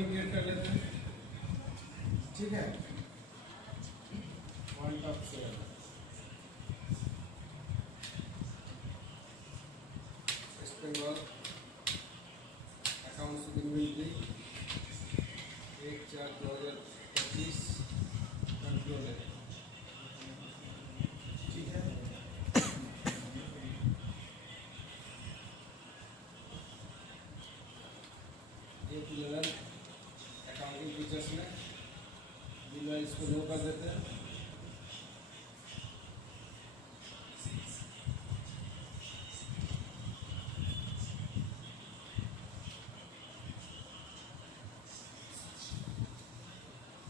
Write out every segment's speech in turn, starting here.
Certificate कर लेते हैं, ठीक है। Point of sale West Bengal accounts inventory 1/4/2025 control है, ठीक है। एक 11 अकाउंटिंग फीचर्स में बिल इसको नो कर देते हैं।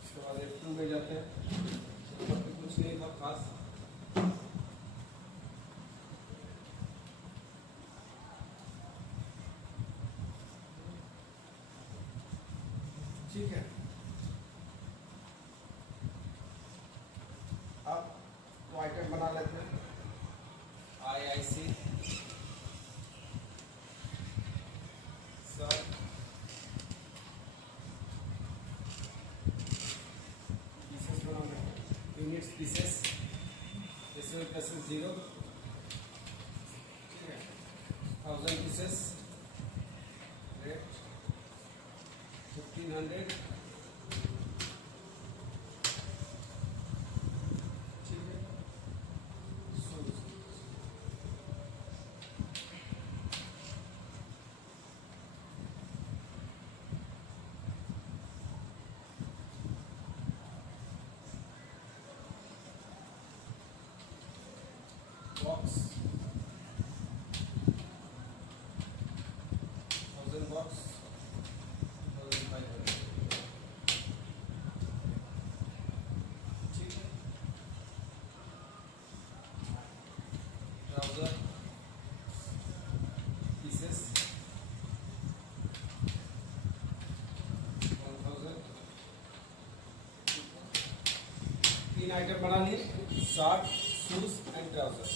उसके बाद F2 में जाते हैं, कुछ नहीं था खास। ठीक है, अब तो आइटम बना लेते हैं। IIC सर पीसेस बनाना है, यूनिट्स पीसेस डेसिमल प्लेसेस 0, ठीक है। 1000 पीसेस रेट 1500, ठीक है। बॉक्स 1000 बॉक्स 1500, ठीक है। ट्राउजर पीसेस 1000, 3 आइटम बना लिए, शर्ट, शूज एंड ट्राउजर।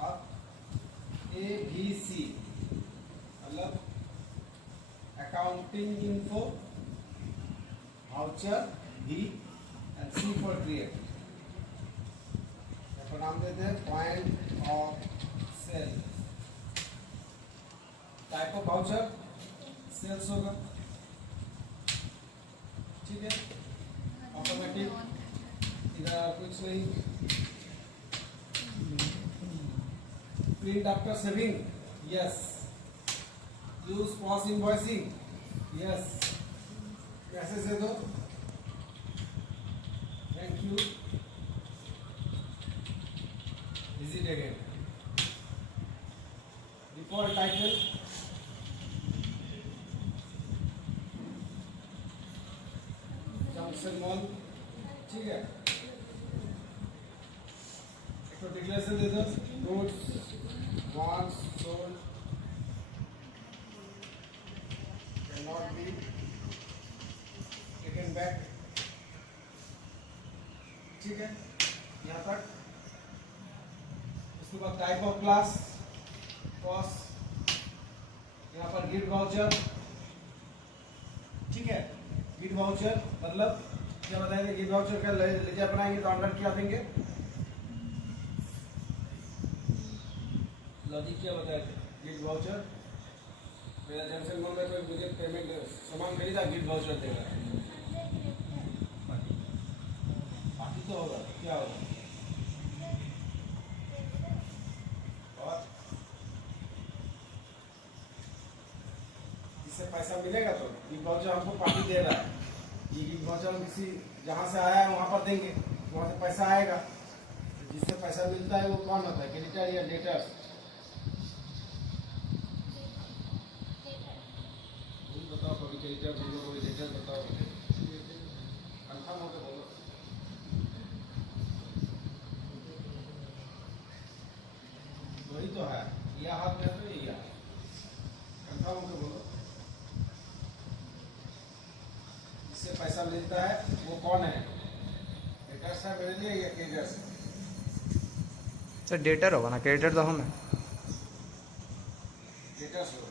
अब ABC मतलब accounting info, voucher B and C for create. इसको नाम देते हैं point of sale. Type of voucher sales होगा, ठीक है। ऑटोमेटिक, इधर कुछ नहीं। Print after saving, yes. Use POS invoicing, yes. Message दे दो, thank you, visit again. Default title junction mall, ठीक है। तो डिक्लेरेशन दे दो, goods wants sold can not be taken back, ठीक है। यहाँ तक। उसके बाद टाइप ऑफ क्लास, कॉस्ट, यहाँ पर गिफ्ट वाउचर, ठीक है। गिफ्ट वाउचर मतलब क्या बताएंगे, गिफ्ट वाउचर का लेजा बनाएंगे तो अंडर क्या देंगे, लॉजिक क्या बताए थे। गिफ्ट वाउचर, मेरा जंक्शन मॉल में कोई मुझे पेमेंट सामान खरीदा, गिफ्ट वाउचर देगा, बाकी तो होगा क्या होगा। और इससे पैसा मिलेगा तो गिफ्ट वाउचर हमको पार्टी दे रहा है, ये गिफ्ट वाउचर हम किसी जहाँ से आया है वहाँ पर देंगे, वहाँ से पैसा आएगा। जिससे पैसा मिलता है वो कौन होता है, क्रेडिटर या डेटर। बताओ कभी क्रेडिटर बोलो, कोई डेटर बताओ, कंफर्म होकर बोलो। वही तो है, यह हाथ में तो यही है, कंफर्म होकर बोलो। इससे पैसा मिलता है वो कौन है, डेटर से मेरे लिए या क्रेडिटर से। सर डेटर होगा ना, क्रेडिटर तो हम है। डेटर्स हो,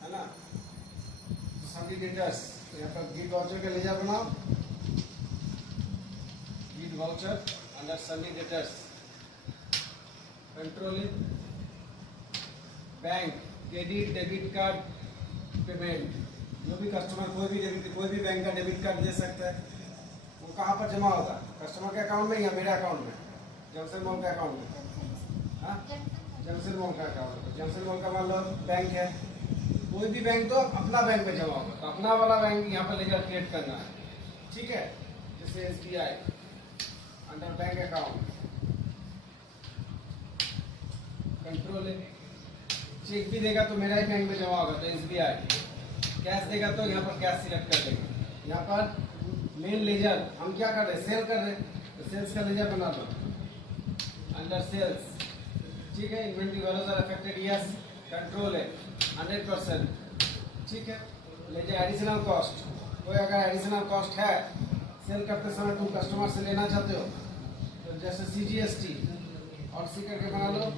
है ना, सभी डेटर्स। तो यहाँ पर गिफ्ट वाउचर का लेजर बनाओ, गिफ्ट वाउचर अंडर सभी debtors, controlling bank, credit debit card payment. जो भी कस्टमर कोई भी बैंक का डेबिट कार्ड दे सकता है, वो कहाँ पर जमा होगा? कस्टमर के अकाउंट में या मेरे अकाउंट में? जमशेद मॉल के अकाउंट में, हाँ, जमशेद मॉल का अकाउंट में। जमशेद मॉल का मान लो बैंक है, कोई भी बैंक तो अपना बैंक में जमा होगा, तो अपना वाला बैंक यहाँ पर लेकर क्रिएट करना है, ठीक है। जैसे SBI under bank account, control है। चेक भी देगा तो मेरा ही बैंक में जमा होगा, तो SBI। कैश देगा तो यहाँ पर कैश सिलेक्ट कर देंगे। यहाँ पर मेन लेजर हम क्या कर रहे हैं? सेल कर रहे हैं, तो सेल्स का लेजर बना लो अंडर सेल्स, ठीक है। Inventory values are affected, yes, control है 100%, ठीक है। लेजर एडिशनल कॉस्ट, कोई अगर एडिशनल कॉस्ट है सेल करते समय तुम कस्टमर से लेना चाहते हो, तो जैसे CGST और सी करके बना लो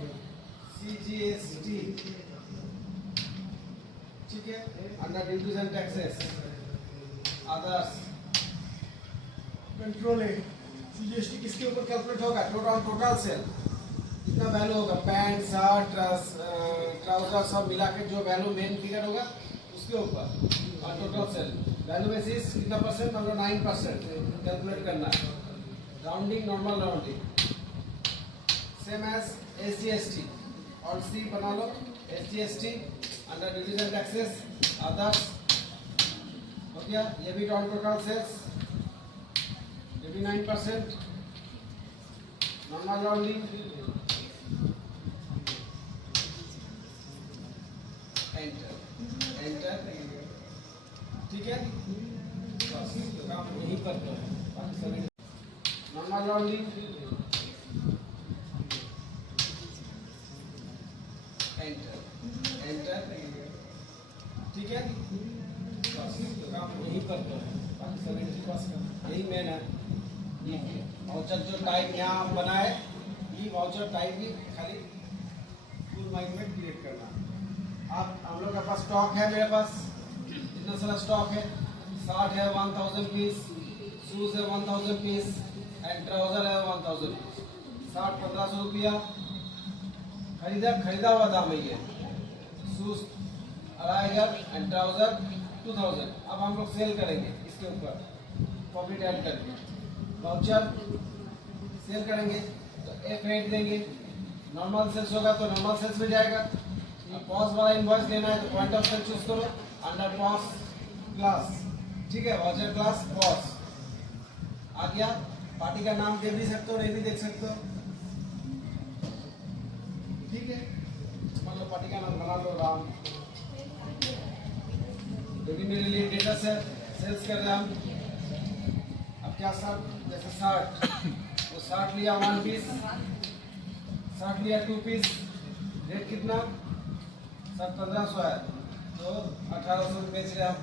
CGST, ठीक है। Under duties and taxes, others, control है। CGST किसके ऊपर कैलकुलेट होगा? टोटल सेल, कितना वैल्यू होगा, पैंट शर्ट ट्राउजर सब मिला के जो वैल्यू मेन फिगर होगा उसके ऊपर, और टोटल सेल वैल्यू बेसिस कितना परसेंट? मतलब 9% कैलकुलेट करना है। Rounding, normal rounding, same as SGST और सी बना लो SGST under duties and taxes, others, हो गया। ये भी ऑन टोटल सेल्स, ये भी 9%, नॉर्मल राउंडिंग, एंटर, ठीक है। बस काम यही पर करो, नॉर्मल राउंडिंग, एंटर, ठीक है। बस काम यही पर करो, यही मेन है। ये वाउचर जो टाइप यहाँ हम बनाए, ये वाउचर टाइप भी खाली फुल माइक में क्रिएट करना। आप हम लोग के पास स्टॉक है, मेरे पास इतना सारा स्टॉक है, 60 है 1000 पीस, शूज है 1000 पीस एंड ट्राउजर है 1000 पीस। 60-1500 रुपया खरीदा हुआ दाम है ये। Shoes 2500 and trouser 2000। अब हम लोग सेल करेंगे इसके ऊपर प्रॉफिट ऐड करके, वाउचर सेल करेंगे तो F8 देंगे। नॉर्मल सेल्स होगा तो नॉर्मल सेल्स में जाएगा। पॉज वाला इनवॉइस लेना है तो पॉइंट ऑफ सेल चूज करो अंडर पॉज क्लास, ठीक है। वाउचर क्लास पॉज आ गया। पार्टी का नाम दे भी सकते हो, नहीं भी देख सकते हो, ठीक है। मान लो पार्टी का नाम बना लो राम, जो भी मेरे लिए डेटा से सेल्स कर रहे हैं हम। अब क्या शर्ट, जैसे शर्ट, वो 60 लिया 1 पीस, 60 लिया 2 पीस, रेट कितना? सब 1500 है, तो 1800 में बेच रहे हम।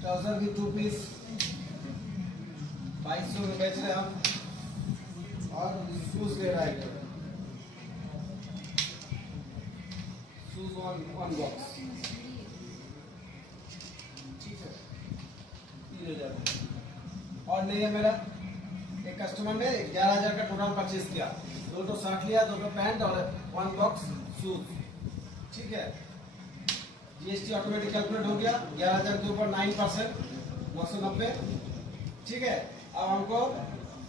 ट्राउजर भी 2 पीस 2200 में बेच रहे हम। और शूज ले रहा है, शूज 1 बॉक्स, ठीक है, 3000। और नहीं है मेरा, एक कस्टमर ने 11000 का टोटल परचेज किया, 2 शर्ट लिया, 2 पैंट और 1 बॉक्स शूज, ठीक है। GST ऑटोमेटिक कैलकुलेट हो गया, 11000 के ऊपर 9%, 990, ठीक है। अब हमको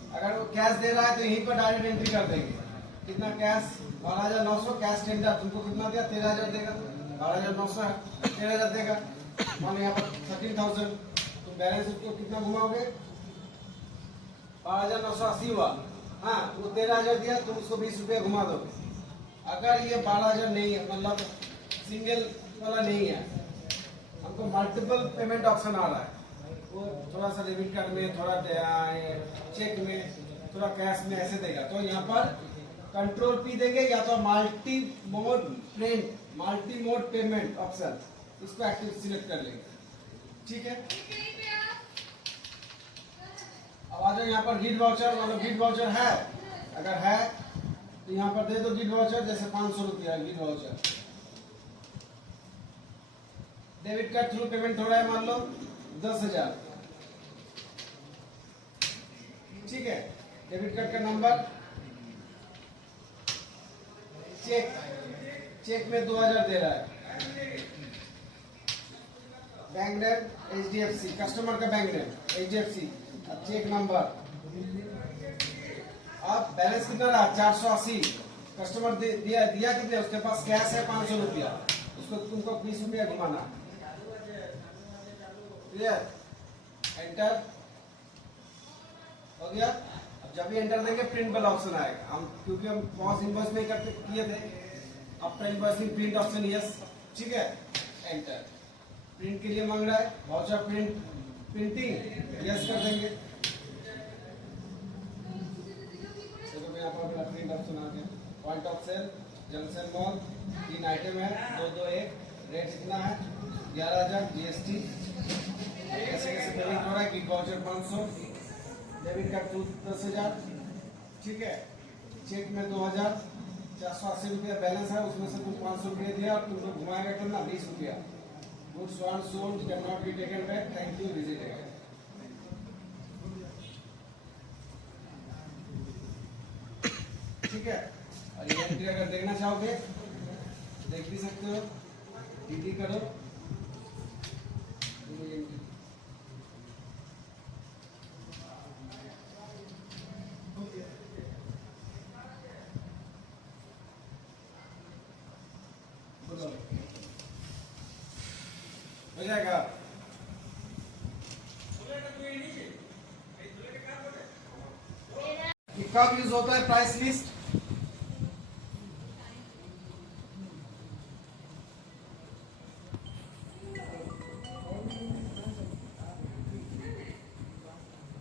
अगर वो कैश दे रहा है तो यहीं पर डायरेक्ट एंट्री कर देंगे। कितना कैश? 12900 cash tender. तुमको कितना दिया? 13000 देगा। 12900 है, 13000 देगा। मान यहाँ पर 13000, तुम बैलेंस उसको कितना घुमाओगे? 12980 हुआ, हाँ, वो 13000 दिया, तुम उसको 20 रुपया घुमा दोगे। अगर ये 12000 नहीं है, मतलब सिंगल वाला नहीं है, हमको मल्टीपल पेमेंट ऑप्शन आ रहा है, वो थोड़ा सा डेबिट कार्ड में, थोड़ा चेक में, थोड़ा कैश में ऐसे देगा, तो यहाँ पर कंट्रोल P देंगे या तो मल्टी मोड पेमेंट ऑप्शन, इसको एक्टिव सिलेक्ट कर लेंगे, ठीक है। अब आ जाओ यहाँ पर गिफ्ट वाउचर, मतलब गिफ्ट वाउचर है, अगर है तो यहाँ पर दे दो गिफ्ट वाउचर, जैसे 500 रुपया gift voucher. Debit card through payment हो रहा है, मान लो 10,000, ठीक है। डेबिट कार्ड का नंबर, चेक में 2,000 दे रहा है, बैंक नेम HDFC, कस्टमर का bank name HDFC, cheque number. अब बैलेंस कितना रहा? 480। कस्टमर दिया कितने? उसके पास कैश है 500 रुपया, उसको तुमको 20 रुपया घुमाना। क्लियर? एंटर हो गया। अब जब भी एंटर देंगे प्रिंट वाला ऑप्शन आएगा। हम क्योंकि हम पॉज इनवॉइस में करते किए थे, अब इनवॉइसिंग प्रिंट ऑप्शन यस, ठीक है। एंटर। प्रिंट के लिए मांग रहा है, वाउचर प्रिंटिंग यस कर देंगे। यहाँ पर प्रिंट ऑप्शन आ गया। Point of sale junction mall, 3 item है, 221, रेट कितना है? 11,000 GST। कैसे कैसे पेमेंट हो रहा है? गिफ्ट वाउचर 500, डेबिट कार्ड 10,000, ठीक है। चेक में 2,480 रुपया बैलेंस है, उसमें से तुम 500 रुपया दिया और तुमको घुमाएगा कितना? 20 रुपया। Goods one sold can not be taken back, thank you, visit again. ठीक है। और ये एंट्री अगर देखना चाहोगे देख भी सकते हो, डीडी करो। हो जाएगा। कब यूज होता है price list?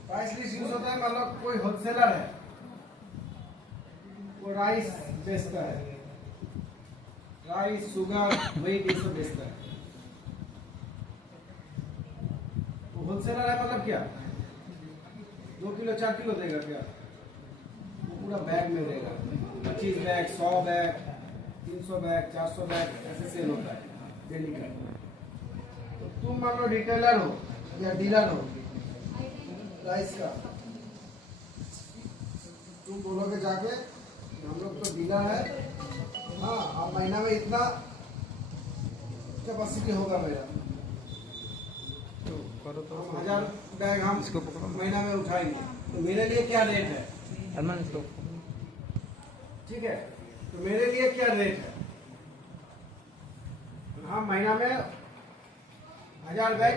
Price list use होता है मतलब कोई होलसेलर है, वो राइस बेचता है, राइस, शुगर, व्हीट, ये सब बेचता है। वो होलसेलर है मतलब क्या? 2 किलो 4 किलो देगा क्या? वो पूरा बैग में देगा। 25 बैग, 100 बैग, 300 बैग, 400 बैग, ऐसे सेल होता है डेली का। तो तुम मान लो रिटेलर हो या डीलर हो राइस का, तुम बोलोगे जाके हम लोग तो डीलर है, हाँ, अब महीना में इतना कैपेसिटी होगा मेरा, तो 1000 बैग हम महीना में उठाएंगे, तो मेरे लिए क्या रेट है? ठीक है, तो मेरे लिए क्या रेट है? हम महीना में 1000 बैग,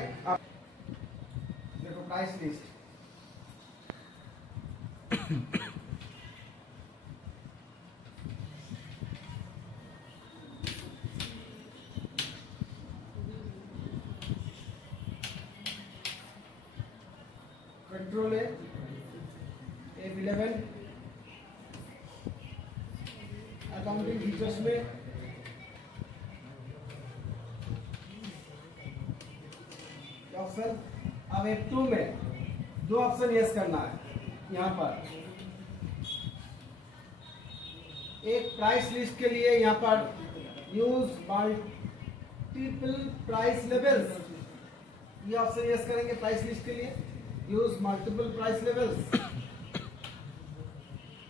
देखो प्राइस लिस्ट, कंट्रोल है F11, अकाउंटिंग फीचर्स में ऑप्शन। अब F2 में 2 ऑप्शन यस करना है। यहाँ पर एक प्राइस लिस्ट के लिए यहाँ पर यूज मल्टीपल प्राइस लेवल्स, ये ऑप्शन यस करेंगे। प्राइस लिस्ट के लिए यूज मल्टीपल प्राइस लेवल्स,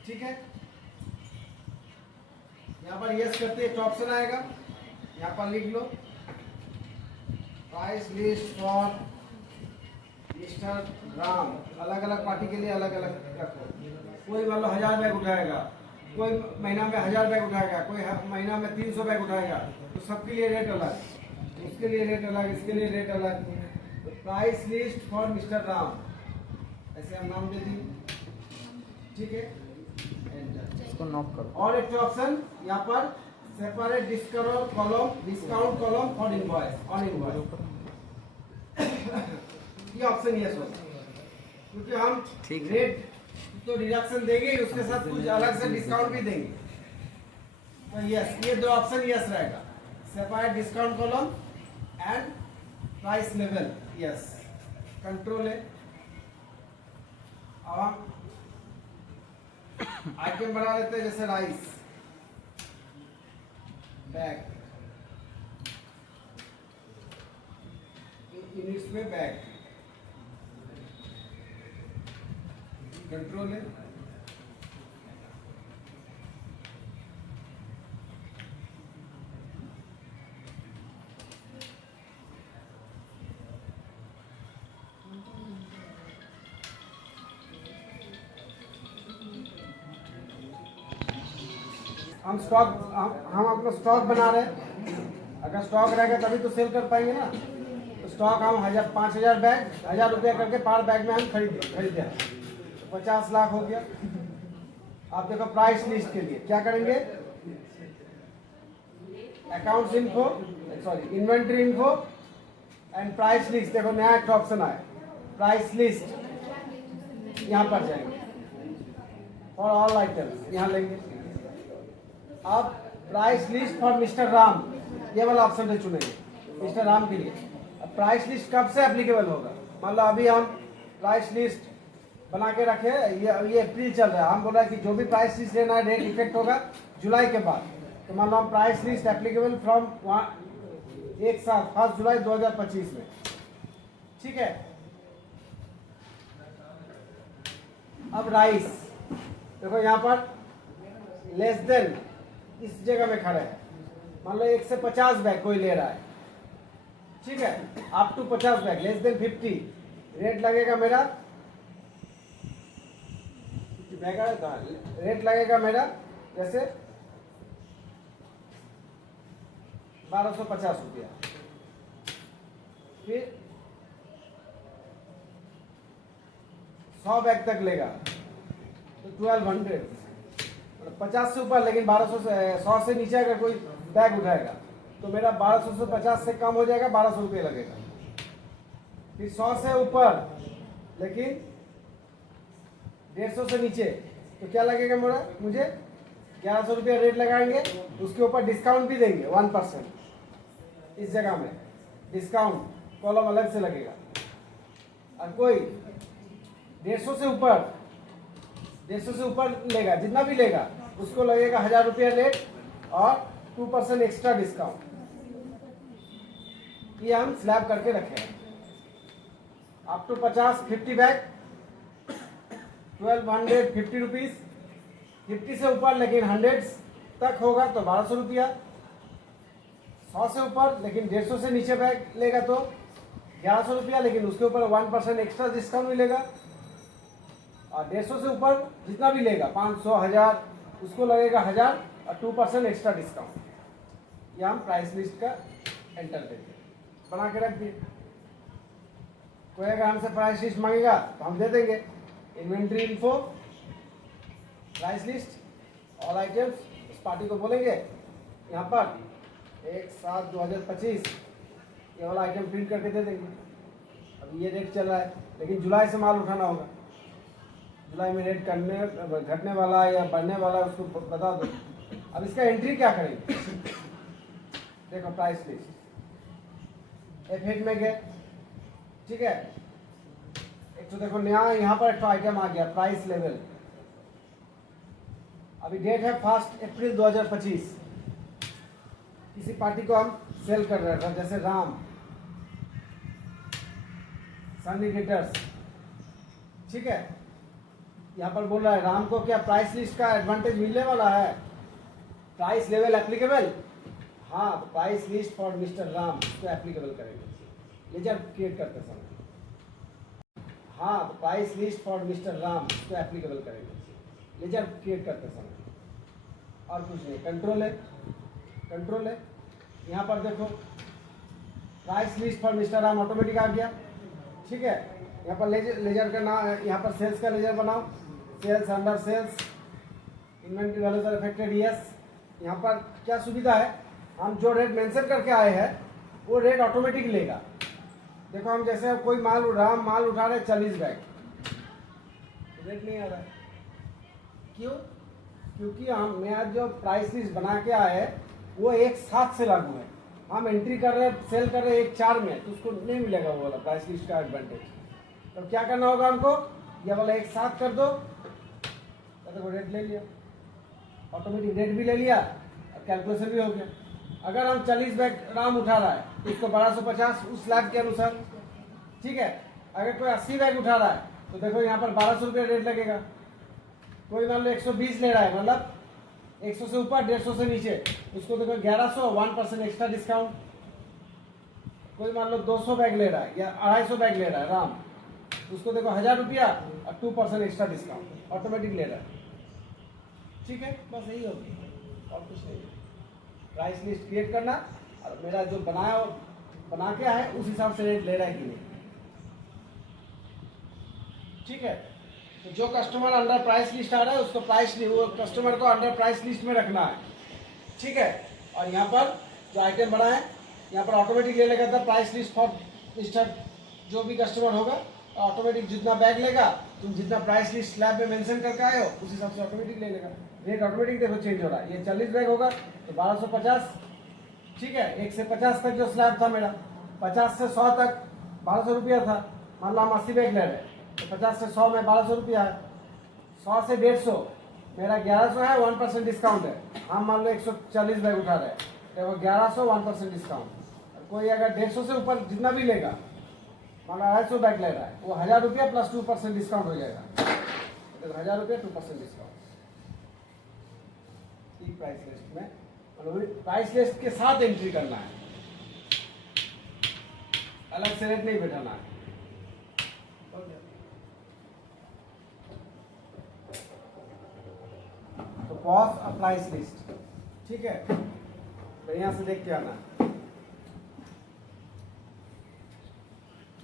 ठीक है। यहाँ पर यस करते एक ऑप्शन आएगा, यहाँ पर लिख लो price list for mister Ram, अलग अलग पार्टी के लिए अलग अलग रखो। कोई मान लो 1000 बैग उठाएगा, कोई महीना में 1000 बैग उठाएगा, कोई महीना में 300 बैग उठाएगा, तो सबके लिए रेट अलग, उसके लिए रेट अलग, इसके लिए रेट अलग। तो price list for mister Ram ऐसे हम नाम दे दिए, ठीक है। इसको नॉक करो। और एक ऑप्शन यहाँ पर separate discount column for invoice on invoice, ये ऑप्शन यस होगा, क्योंकि हम रेट तो रिडक्शन देंगे, उसके साथ कुछ अलग से डिस्काउंट भी देंगे। तो यस, ये 2 ऑप्शन यस रहेगा, separate discount column and price level, yes. Control है। अब हम आइटम बना लेते हैं, जैसे राइस बैग, यूनिट्स में बैग, कंट्रोल है। हम अपना स्टॉक बना रहे हैं। अगर स्टॉक रहेगा तभी तो सेल कर पाएंगे ना। तो स्टॉक हम 5,000 बैग 1,000 रुपया करके पर बैग में हम खरीदते हैं, तो 50 लाख हो गया। आप देखो प्राइस लिस्ट के लिए क्या करेंगे, accounts info, sorry inventory info and price list. देखो नया एक ऑप्शन आया, प्राइस लिस्ट, यहाँ पर जाएंगे फॉर ऑल आइटम्स, यहाँ लेंगे। आप price list for mister Ram, ये वाला ऑप्शन चुनेंगे मिस्टर राम के लिए। अब प्राइस लिस्ट कब से एप्लीकेबल होगा, मान लो अभी हम प्राइस लिस्ट बना के रखे, ये अप्रैल चल रहा है, हम बोल रहे हैं कि जो भी प्राइस लिस्ट लेना है रेट इफेक्ट होगा जुलाई के बाद। तो मान लो हम प्राइस लिस्ट एप्लीकेबल फ्रॉम 1 जुलाई 2025 में, ठीक है। अब राइस देखो यहाँ पर लेस देन इस जगह में खड़े हैं, मान लो 1 से 50 बैग कोई ले रहा है, ठीक है, up to 50 bag, less than 50, rate लगेगा मेरा रेट लगेगा मेरा जैसे 1250 रुपया। फिर 100 बैग तक लेगा तो 1200, 50 से ऊपर, लेकिन 1200 से 100 से नीचे अगर कोई बैग उठाएगा तो मेरा 1200 से 50 से कम हो जाएगा, 1200 रुपये लगेगा। फिर 100 से ऊपर लेकिन 150 से नीचे तो क्या लगेगा मेरा, मुझे 1100 रुपया रेट लगाएंगे, उसके ऊपर डिस्काउंट भी देंगे 1%। इस जगह में डिस्काउंट कॉलम अलग से लगेगा। और कोई 150 से ऊपर लेगा, जितना भी लेगा उसको लगेगा 1000 रुपया रेट और 2% एक्स्ट्रा डिस्काउंट। ये हम स्लैब करके रखे हैं। अप टू 50 बैग 1250 रुपीज, 50 से ऊपर लेकिन 100 तक होगा तो 1200 रुपया, 100 से ऊपर लेकिन 150 से नीचे बैग लेगा तो 1100 रुपया, लेकिन उसके ऊपर 1% एक्स्ट्रा डिस्काउंट मिलेगा। और 150 से ऊपर जितना भी लेगा 500 1000 उसको लगेगा 1000 और 2% एक्स्ट्रा डिस्काउंट। ये हम प्राइस लिस्ट का एंटर देते बना के रख दिए। कोई अगर हमसे प्राइस लिस्ट मांगेगा तो हम दे देंगे, inventory info, price list, all items. इस पार्टी को बोलेंगे यहाँ पर 1/7/2025 ये वाला आइटम प्रिंट करके दे देंगे। अब ये रेट चल रहा है, लेकिन जुलाई से माल उठाना होगा, जुलाई में रेट घटने वाला है या बढ़ने वाला है उसको बता दो। अब इसका एंट्री क्या करेंगे, देखो प्राइस लिस्ट F8 में गए, ठीक है। एक तो देखो नया यहाँ पर एक आइटम आ गया, प्राइस लेवल। अभी डेट है 1 अप्रैल 2025। किसी पार्टी को हम सेल कर रहे हैं, जैसे राम सन एडिटर्स, ठीक है। यहाँ पर बोल रहा है राम को क्या प्राइस लिस्ट का एडवांटेज मिलने वाला है, प्राइस लेवल एप्लीकेबल, हाँ price list for mister Ram इसको एप्लीकेबल करेंगे लेजर क्रिएट करते समय। हाँ price list for mister Ram इसको एप्लीकेबल करेंगे लेजर क्रिएट करते समय, और कुछ नहीं। कंट्रोल है यहाँ पर देखो price list for mister Ram automatic आ गया, ठीक है। यहाँ पर लेजर का नाम, यहाँ पर सेल्स का लेजर बनाओ, sales under sales, inventory values are affected, yes. यहाँ पर क्या सुविधा है, हम जो रेट मेंशन करके आए हैं वो रेट ऑटोमेटिक लेगा। देखो हम जैसे कोई माल उठा रहे 40 बैग, रेट नहीं आ रहा है, क्यों? क्योंकि हमने आज जो प्राइस लिस्ट बना के आए हैं वो एक साथ से लागू है। हम एंट्री कर रहे हैं, सेल कर रहे हैं 1/4 में, तो उसको नहीं मिलेगा वो वाला प्राइस लिस्ट का एडवांटेज। तो क्या करना होगा हमको, ये वाला एक साथ कर दो, देखो रेट ले लिया, ऑटोमेटिक रेट भी ले लिया और कैलकुलेशन भी हो गया। अगर हम 40 बैग राम उठा रहा है तो इसको 1250 उस स्लैब के अनुसार, ठीक है। अगर कोई 80 बैग उठा रहा है तो देखो यहाँ पर 1200 रुपये रेट लगेगा। कोई मान लो 120 ले रहा है, मतलब 100 से ऊपर 150 से नीचे, उसको देखो 1100, 1% एक्स्ट्रा डिस्काउंट। कोई मान लो 200 बैग ले रहा है या 250 बैग ले रहा है राम, उसको देखो 1000 रुपया और 2% एक्स्ट्रा डिस्काउंट ऑटोमेटिक ले रहा है, ठीक है। बस यही होगी और कुछ नहीं। प्राइस लिस्ट क्रिएट करना और मेरा जो बना के है उस हिसाब से रेट ले रहा है कि नहीं, ठीक है। तो जो कस्टमर अंडर प्राइस लिस्ट आ रहा है उसको वो कस्टमर को अंडर प्राइस लिस्ट में रखना है, ठीक है। और यहाँ पर जो आइटम बना है यहाँ पर ऑटोमेटिक ले लेगा था प्राइस लिस्ट फॉर लिस्टर। जो भी कस्टमर होगा ऑटोमेटिक जितना बैग लेगा, तुम जितना प्राइस लिस्ट स्लैब में मेंशन करके आए हो उस हिसाब से ऑटोमेटिक ले लेगा। रेट ऑटोमेटिक देखो चेंज हो रहा है। ये 40 बैग होगा तो 1250, ठीक है। 1 से 50 तक जो स्लैब था मेरा, 50 से 100 तक 1200 रुपया था। मान लो हम 80 बैग ले रहे हैं तो 50 से 100 में 1200 रुपया है। 100 से 150 मेरा 1100 है, 1% डिस्काउंट है। हम मान लो 140 बैग उठा रहे हैं तो 1100, 1% डिस्काउंट। कोई अगर 150 से ऊपर जितना भी लेगा, मान लो 250 बैग ले रहा है, वो 1000 रुपया प्लस 2% डिस्काउंट हो जाएगा। तो 1000 रुपया 2% डिस्काउंट प्राइस लिस्ट में, मतलब प्राइस लिस्ट के साथ एंट्री करना है, अलग से रेट नहीं बैठाना है। तो पॉज और प्राइस लिस्ट, ठीक है। बढ़िया से देख के आना।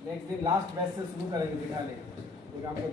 नेक्स्ट दिन लास्ट बैच से शुरू करेंगे दिखाने, काम को